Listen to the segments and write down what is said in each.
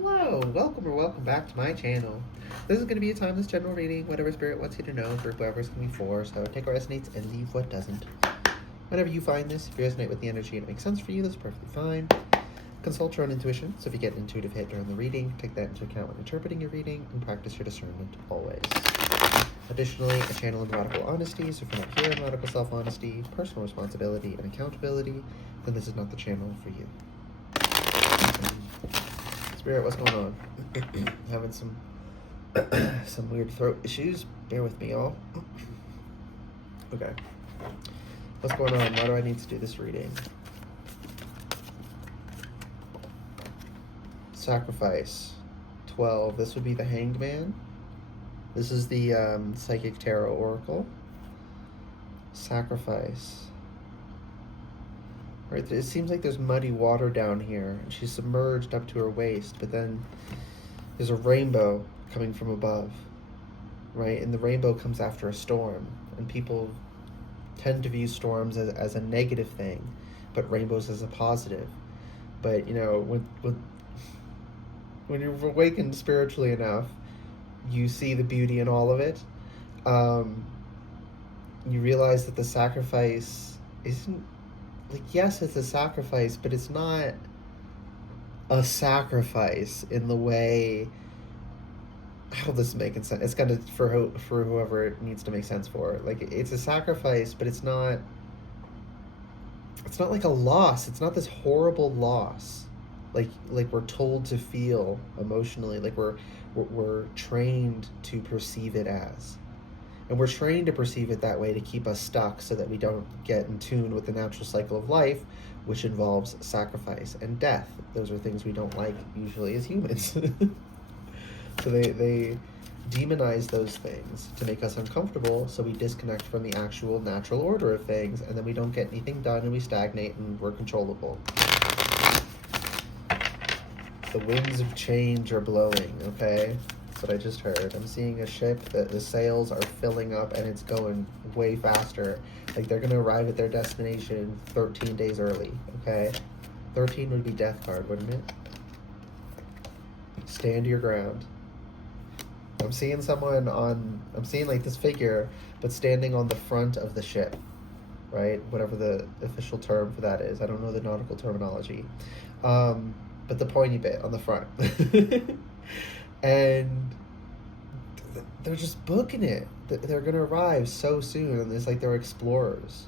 Hello, welcome back to my channel. This is going to be a timeless general reading, whatever spirit wants you to know for whoever's going to be for, so take what resonates and leave what doesn't. Whenever you find this, if you resonate with the energy and it makes sense for you, that's perfectly fine. Consult your own intuition, so if you get an intuitive hit during the reading, take that into account when interpreting your reading, and practice your discernment always. Additionally, I channel in radical honesty, so if you're not here in radical self-honesty, personal responsibility, and accountability, then this is not the channel for you. Spirit, what's going on? Having some weird throat issues. Bear with me, y'all. Okay. What's going on? Why do I need to do this reading? Sacrifice. 12. This would be the Hanged Man. This is the Psychic Tarot Oracle. Sacrifice. Right, it seems like there's muddy water down here, and she's submerged up to her waist, but then there's a rainbow coming from above, right? And the rainbow comes after a storm, and people tend to view storms as a negative thing, but rainbows as a positive. But, you know, when you're awakened spiritually enough, you see the beauty in all of it. You realize that the sacrifice isn't, like, yes, it's a sacrifice, but it's not a sacrifice in the way, how this is making sense. It's kind of for whoever it needs to make sense for. Like, it's a sacrifice, but it's not like a loss. It's not this horrible loss, like we're told to feel emotionally, like we're trained to perceive it as. And we're trained to perceive it that way to keep us stuck so that we don't get in tune with the natural cycle of life, which involves sacrifice and death. Those are things we don't like usually as humans. So they demonize those things to make us uncomfortable, so we disconnect from the actual natural order of things, and then we don't get anything done and we stagnate and we're controllable. The winds of change are blowing, okay? What I just heard. I'm seeing a ship that the sails are filling up and it's going way faster. Like, they're going to arrive at their destination 13 days early, okay? 13 would be death card, wouldn't it? Stand your ground. I'm seeing like this figure, but standing on the front of the ship, right? Whatever the official term for that is. I don't know the nautical terminology. But the pointy bit on the front. And they're just booking it. They're going to arrive so soon, and it's like they're explorers.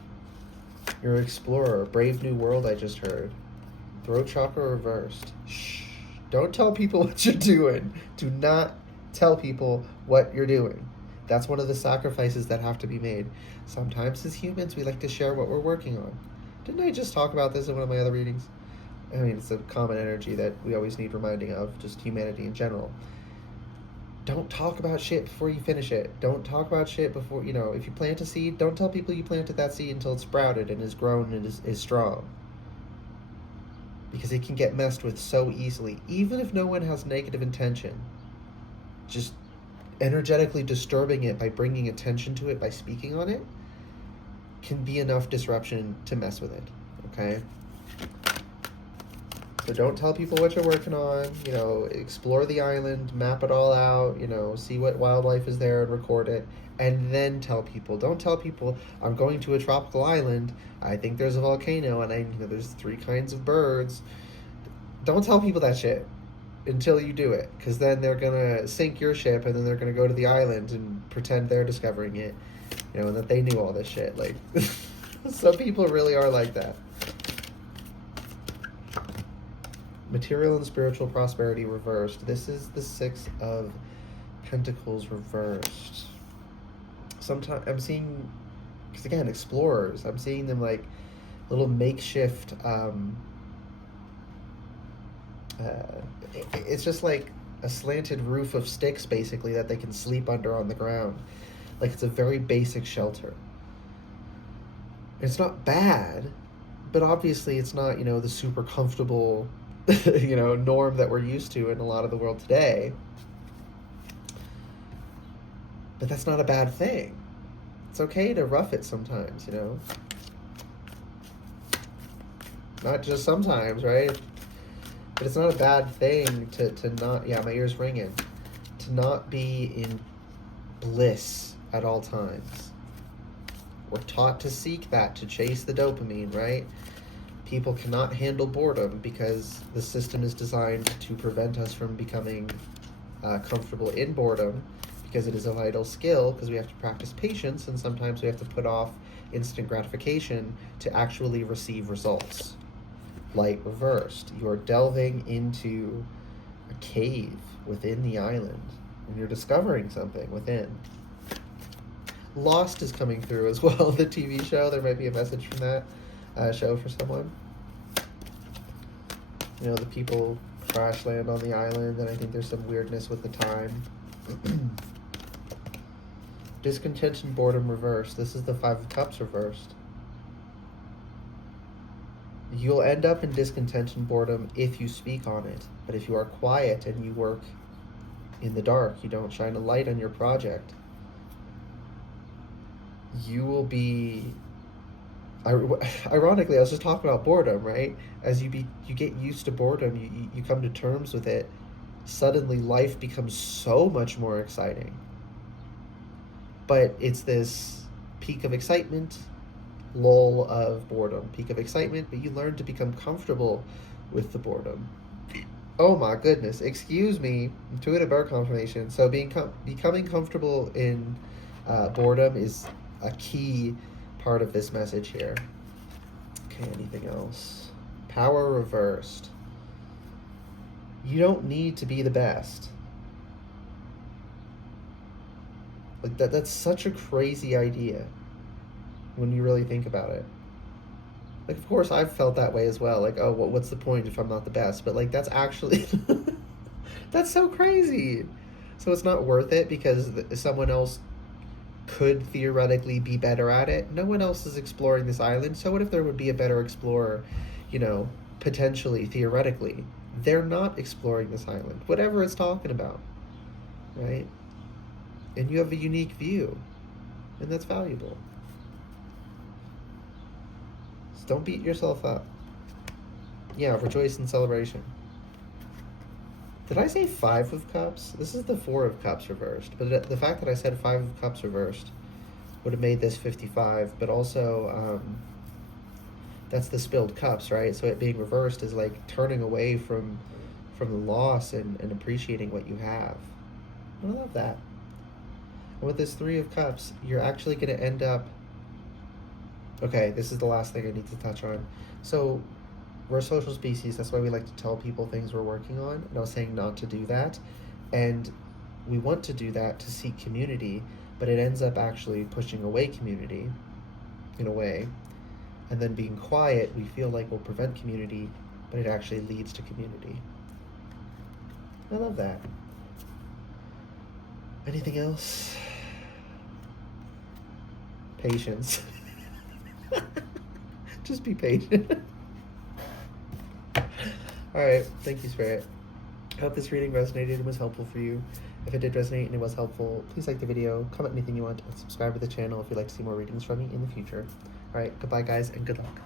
You're an explorer. Brave New World, I just heard. Throat chakra reversed. Shh. Don't tell people what you're doing. Do not tell people what you're doing. That's one of the sacrifices that have to be made. Sometimes as humans, we like to share what we're working on. Didn't I just talk about this in one of my other readings? I mean, it's a common energy that we always need reminding of, just humanity in general. Don't talk about shit before you finish it. Don't talk about shit before, if you plant a seed, don't tell people you planted that seed until it's sprouted and is grown and is strong. Because it can get messed with so easily. Even if no one has negative intention, just energetically disturbing it by bringing attention to it, by speaking on it, can be enough disruption to mess with it, okay? So don't tell people what you're working on, explore the island, map it all out, see what wildlife is there and record it, and then tell people. Don't tell people, I'm going to a tropical island, I think there's a volcano, and there's 3 kinds of birds. Don't tell people that shit until you do it, because then they're going to sink your ship, and then they're going to go to the island and pretend they're discovering it, and that they knew all this shit. Like, some people really are like that. Material and spiritual prosperity reversed. This is the 6 of Pentacles reversed. Sometimes I'm seeing, because again, explorers, I'm seeing them like little makeshift, it's just like a slanted roof of sticks, basically, that they can sleep under on the ground. Like, it's a very basic shelter. It's not bad, but obviously it's not, the super comfortable norm that we're used to in a lot of the world today. But that's not a bad thing. It's okay to rough it sometimes, Not just sometimes, right? But it's not a bad thing to not, yeah, my ear's ringing, to not be in bliss at all times. We're taught to seek that, to chase the dopamine, right? People cannot handle boredom because the system is designed to prevent us from becoming comfortable in boredom, because it is a vital skill, because we have to practice patience, and sometimes we have to put off instant gratification to actually receive results. Light reversed. You're delving into a cave within the island, and you're discovering something within. Lost is coming through as well, the TV show. There might be a message from that show for someone. You know, the people crash land on the island, and I think there's some weirdness with the time. Discontention, boredom reversed. This is the Five of Cups reversed. You'll end up in discontention, boredom, if you speak on it. But if you are quiet and you work in the dark, you don't shine a light on your project, you will be... Ironically, I was just talking about boredom, right? As you get used to boredom, you come to terms with it, suddenly life becomes so much more exciting. But it's this peak of excitement, lull of boredom. Peak of excitement, but you learn to become comfortable with the boredom. Oh my goodness, excuse me, intuitive birth confirmation. So becoming comfortable in boredom is a key part of this message here. Okay, anything else? Power reversed. You don't need to be the best. Like that's such a crazy idea when you really think about it. Like, of course, I've felt that way as well. Like, oh, what's the point if I'm not the best? But, like, that's actually... that's so crazy. So it's not worth it because someone else could theoretically be better at it. No one else is exploring this island. So what if there would be a better explorer, you know, potentially, theoretically? They're not exploring this island. Whatever it's talking about, right? And you have a unique view. And that's valuable. Don't beat yourself up. Yeah, rejoice in celebration. Did I say 5 of Cups? This is the 4 of Cups reversed. But the fact that I said 5 of Cups reversed would have made this 55. But also, that's the spilled cups, right? So it being reversed is like turning away from the loss and appreciating what you have. I love that. And with this 3 of Cups, you're actually going to end up... Okay, this is the last thing I need to touch on. So, we're a social species. That's why we like to tell people things we're working on. And I was saying not to do that. And we want to do that to seek community, but it ends up actually pushing away community, in a way. And then being quiet, we feel like will prevent community, but it actually leads to community. I love that. Anything else? Patience. Just be patient. Alright, thank you, Spirit. I hope this reading resonated and was helpful for you. If it did resonate and it was helpful, please like the video, comment anything you want, and subscribe to the channel if you'd like to see more readings from me in the future. Alright, goodbye guys, and good luck.